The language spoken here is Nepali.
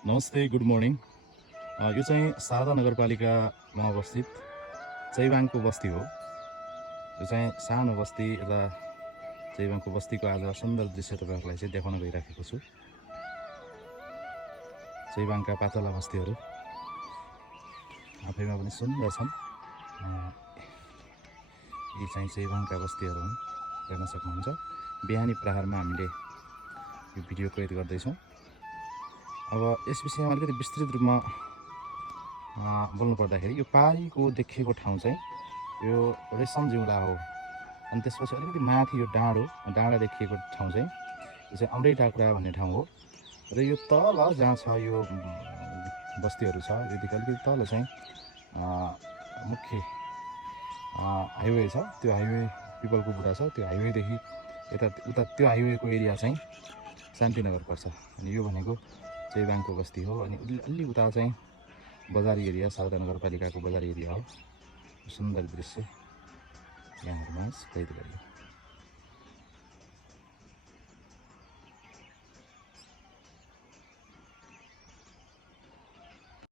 नमस्ते, गुड मर्निङ। यो चाहिँ शारदा नगरपालिकामा अवस्थित चैबाङको बस्ती हो। यो चाहिँ सानो बस्ती र चैबाङको बस्तीको आज सुन्दर दृश्य तपाईँहरूलाई चाहिँ देखाउन गइराखेको छु। चैबाङका पातला बस्तीहरू आफैमा पनि सुन्दर छन्। यी चाहिँ चैबाङका बस्तीहरू हुन्, हेर्न सक्नुहुन्छ। बिहानी प्रहारमा हामीले यो भिडियो कैद गर्दैछौँ। अब यस विषयमा अलिकति विस्तृत रूपमा बोल्नु पर्दाखेरि यो पारीको देखिएको ठाउँ चाहिँ यो रेशम जिउँला हो। अनि त्यसपछि अलिकति माथि यो डाँडा देखिएको ठाउँ चाहिँ यो चाहिँ औँडे टाकुरा भन्ने ठाउँ हो। र यो तल जहाँ छ यो बस्तीहरू छ, योदेखि अलिकति तल चाहिँ मुख्य हाइवे छ। त्यो हाइवे पिपलको बुढा छ। त्यो हाइवेदेखि यता उता त्यो हाइवेको एरिया चाहिँ शान्तिनगर पर्छ। अनि यो भनेको चैबाङको बस्ती हो। अनि अलि उता चाहिँ बजारी एरिया, शारदा नगरपालिकाको बजारी एरिया हो। सुन्दर दृश्य यहाँहरूमा कैद गरियो।